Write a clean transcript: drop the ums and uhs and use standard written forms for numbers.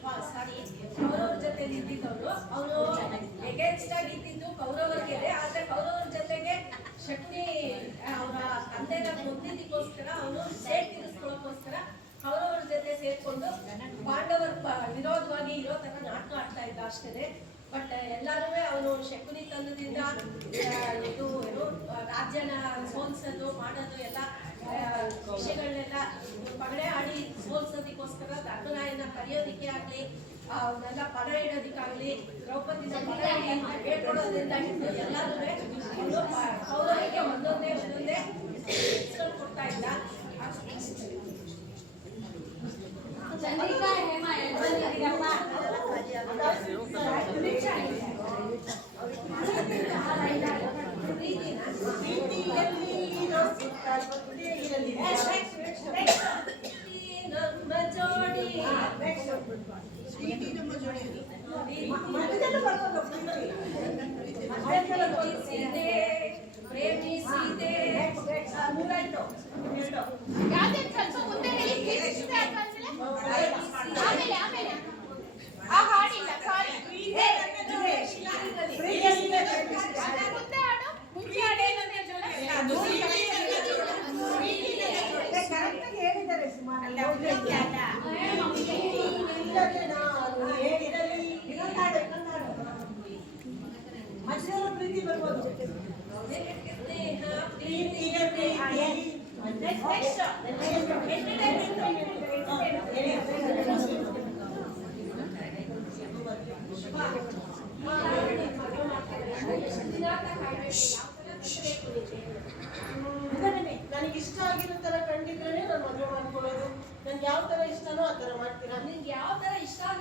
ಕೌರವರ ಜೊತೆ ಇದ್ದಿದ್ದವರು ಅವರು ಎಗೇನ್ಸ್ಟ್ ಆಗಿ ಇದ್ದಿದ್ದು ಕೌರವರಿಗೆ. ಆದ್ರೆ ಕೌರವರ ಜೊತೆಗೆ ಶಕ್ತಿ ಅವರ ತಂದೆನ ಕೊಂದಿದ್ದಕ್ಕೋಸ್ಕರ ಅವನು ಸೇಟ್ ತೀರಿಸ್ಕೊಳ್ಳೋಕ್ಕೋಸ್ಕರ ಕೌರವರ ಜೊತೆ ಸೇರ್ಕೊಂಡು ಪಾಂಡವರ ವಿರೋಧವಾಗಿ ಇರೋ ತರ ನಾಟಕ ಆಡ್ತಾ ಇದ್ದ ಅಷ್ಟೇ. ಬಟ್ ಎಲ್ಲಾರು ಅವನು ಶಕುನಿ ತಂದದಿಂದ ಇದು ಏನು ರಾಜ್ಯನ ಸೋಲ್ಸೋದು ಮಾಡೋದು ಎಲ್ಲ ವಿಷಯಗಳನ್ನೆಲ್ಲ ಪಗಡೆ ಆಡಿ ಸೋಲ್ಸೋದಕ್ಕೋಸ್ಕರ ಧರ್ಮರಾಯನ ಕರೆಯೋದಿಕ್ಕೆ ಆಗ್ಲಿ, ಅವನ್ನೆಲ್ಲ ಪಣ ಇಡೋದಕ್ಕಾಗ್ಲಿ, ದ್ರೌಪದಿನ ಪಣ ಅಂತ ಹೇಳ್ಕೊಡೋದ್ರಿಂದ ಹಿಡಿದು ಎಲ್ಲಾರು ಕೌರವರಿಗೆ ಒಂದೊಂದೇ ಕೊಡ್ತಾ ಇದ್ದ. ನನಗೆ ಇಷ್ಟ ಆಗಿರೋ ತರ ಕಂಡಿದ್ರೆ ನಾನು ಮದುವೆ ಮಾಡ್ಕೊಳ್ಳೋದು. ನನ್ಗೆ ಯಾವ ತರ ಇಷ್ಟನೋ ಆ ತರ ಮಾಡ್ತೀರಾ. ನಿಮ್ಗೆ ಯಾವ ತರ ಇಷ್ಟ ಆಗ